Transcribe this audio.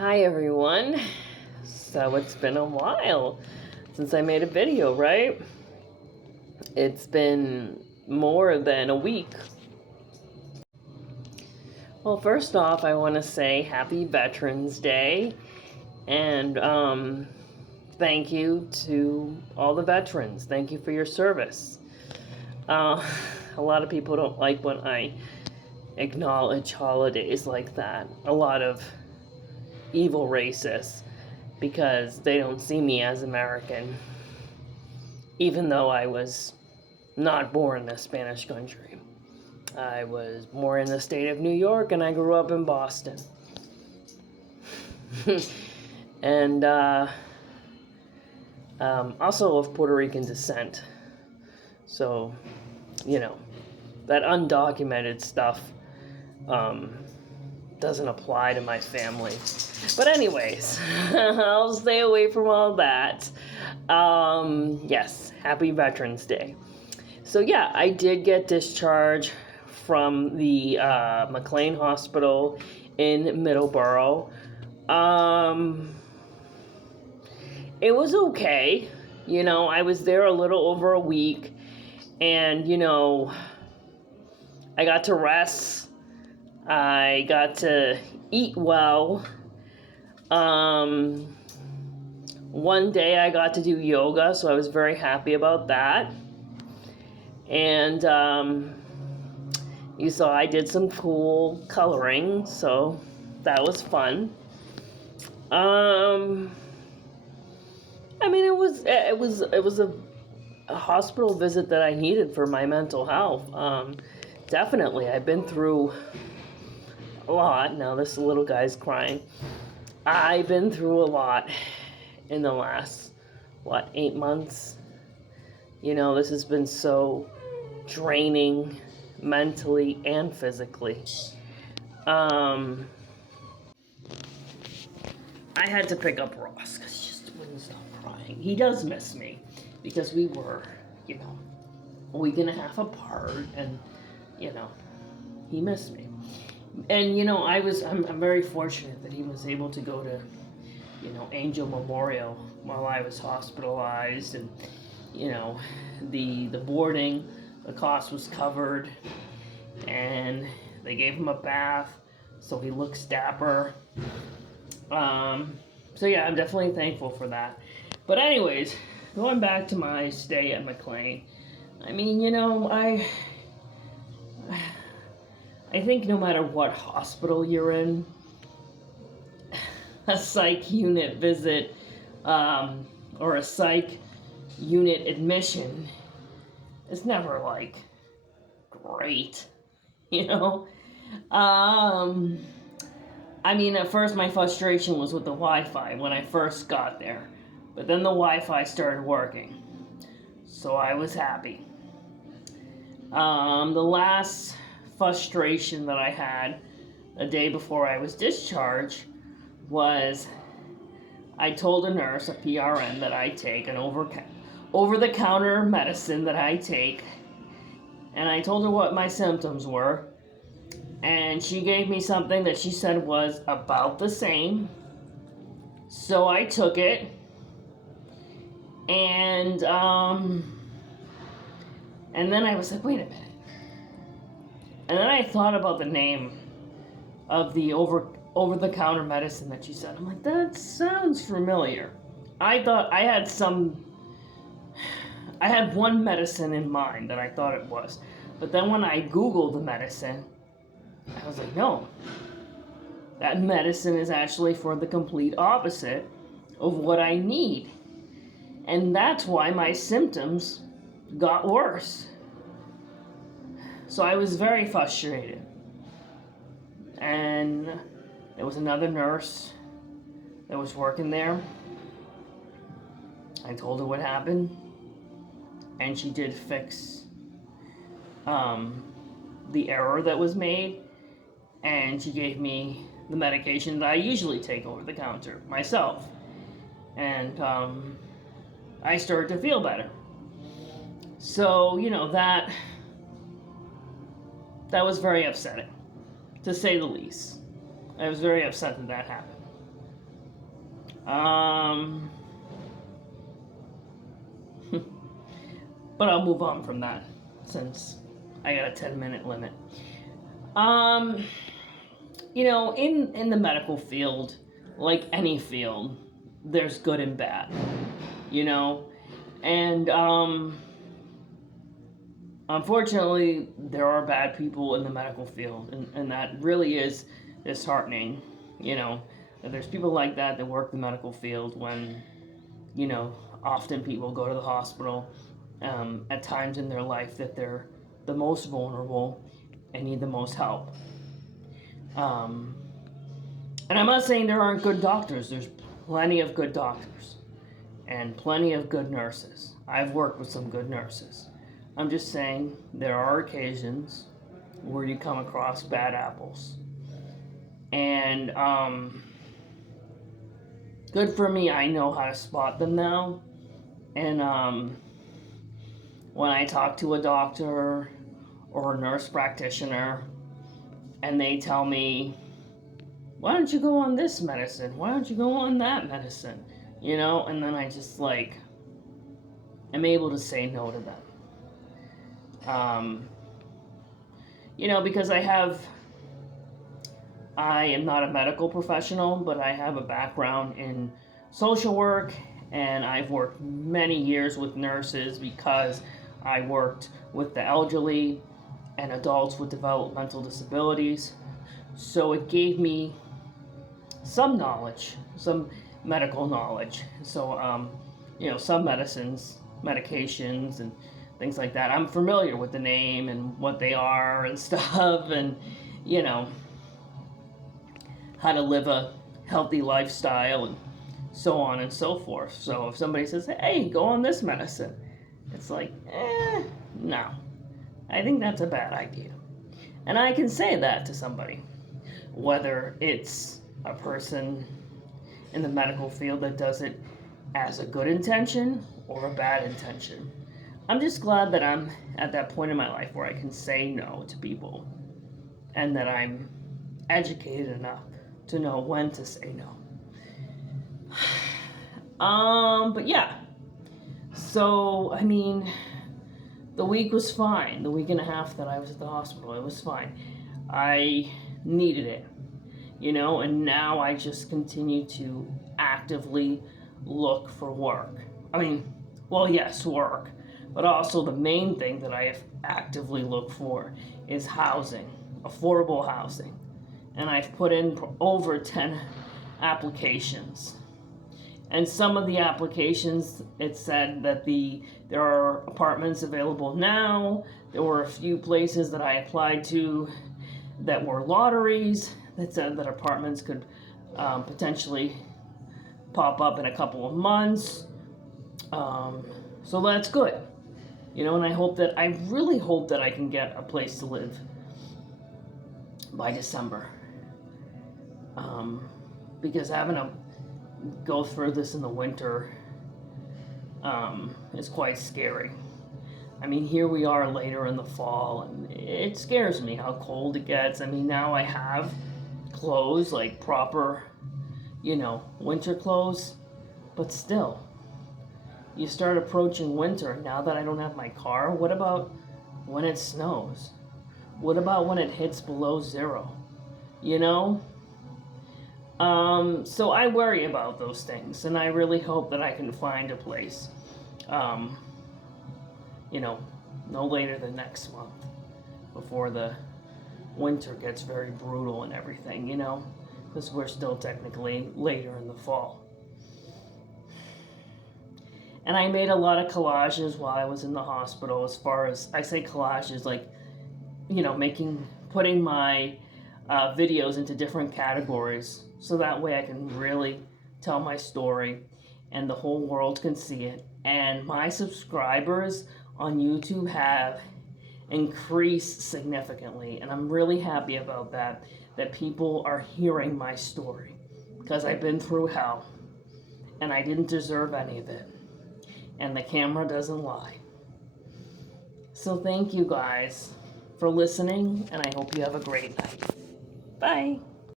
Hi everyone. So it's been a while since I made a video, right? It's been more than a week. Well, first off, I want to say happy Veterans Day and thank you to all the veterans. Thank you for your service. A lot of people don't like when I acknowledge holidays like that. A lot of evil racists, because they don't see me as American, even though I was not born in a Spanish country. I was born in the state of New York and I grew up in Boston. And also of Puerto Rican descent. So, that undocumented stuff doesn't apply to my family. But anyways, I'll stay away from all that. Yes, happy Veterans Day. So yeah, I did get discharged from the McLean Hospital in Middleborough. It was okay. I was there a little over a week, and I got to rest. I got to eat well. One day I got to do yoga, so I was very happy about that. And you saw I did some cool coloring, so that was fun. It was a hospital visit that I needed for my mental health. Definitely, I've been through a lot. Now this little guy's crying. I've been through a lot in the last 8 months. This has been so draining mentally and physically. I had to pick up Ross because he just wouldn't stop crying. He does miss me because we were a week and a half apart, and he missed me. And I'm very fortunate that he was able to go to Angel Memorial while I was hospitalized, and the boarding, the cost was covered, and they gave him a bath, so he looks dapper. So yeah, I'm definitely thankful for that. But anyways, going back to my stay at McLean, I think no matter what hospital you're in, a psych unit visit or a psych unit admission is never great, at first my frustration was with the Wi-Fi when I first got there, but then the Wi-Fi started working, so I was happy. The last frustration that I had a day before I was discharged was I told a nurse, a PRN, that I take an over-the-counter medicine that I take, and I told her what my symptoms were, and she gave me something that she said was about the same. So I took it, and then I was like, wait a minute. And then I thought about the name of the over-the-counter medicine that she said. I'm like, that sounds familiar. I thought I had one medicine in mind that I thought it was. But then when I Googled the medicine, I was like, no. That medicine is actually for the complete opposite of what I need. And that's why my symptoms got worse. So I was very frustrated. And there was another nurse that was working there. I told her what happened, and she did fix the error that was made, and she gave me the medication that I usually take over the counter myself. And I started to feel better. So, that was very upsetting, to say the least. I was very upset that happened. But I'll move on from that since I got a 10-minute limit. In the medical field, like any field, there's good and bad, and unfortunately, there are bad people in the medical field, and that really is disheartening. There's people like that work the medical field when, often people go to the hospital at times in their life that they're the most vulnerable and need the most help. And I'm not saying there aren't good doctors. There's plenty of good doctors and plenty of good nurses. I've worked with some good nurses. I'm just saying there are occasions where you come across bad apples. And good for me, I know how to spot them now. And when I talk to a doctor or a nurse practitioner and they tell me, why don't you go on this medicine? Why don't you go on that medicine? And then I just am able to say no to them. Because I am not a medical professional, but I have a background in social work, and I've worked many years with nurses because I worked with the elderly and adults with developmental disabilities. So it gave me some knowledge, some medical knowledge. So, some medications, and things like that. I'm familiar with the name and what they are and stuff, and how to live a healthy lifestyle and so on and so forth. So if somebody says, hey, go on this medicine, it's like, no, I think that's a bad idea. And I can say that to somebody, whether it's a person in the medical field that does it as a good intention or a bad intention. I'm just glad that I'm at that point in my life where I can say no to people, and that I'm educated enough to know when to say no. But yeah. So, the week was fine. The week and a half that I was at the hospital, it was fine. I needed it, and now I just continue to actively look for work. Yes, work. But also the main thing that I actively look for is housing, affordable housing. And I've put in over 10 applications. And some of the applications, it said that there are apartments available now. There were a few places that I applied to that were lotteries that said that apartments could potentially pop up in a couple of months. So that's good. And I really hope that I can get a place to live by December. Because having to go through this in the winter is quite scary. Here we are later in the fall, and it scares me how cold it gets. Now I have clothes, like proper, winter clothes, but still. You start approaching winter. Now that I don't have my car, what about when it snows? What about when it hits below zero? So I worry about those things, and I really hope that I can find a place, no later than next month, before the winter gets very brutal and everything, because we're still technically later in the fall. And I made a lot of collages while I was in the hospital. As far as, I say collages, like, putting my videos into different categories, so that way I can really tell my story and the whole world can see it. And my subscribers on YouTube have increased significantly, and I'm really happy about that people are hearing my story, because I've been through hell and I didn't deserve any of it. And the camera doesn't lie. So thank you guys for listening, and I hope you have a great night. Bye.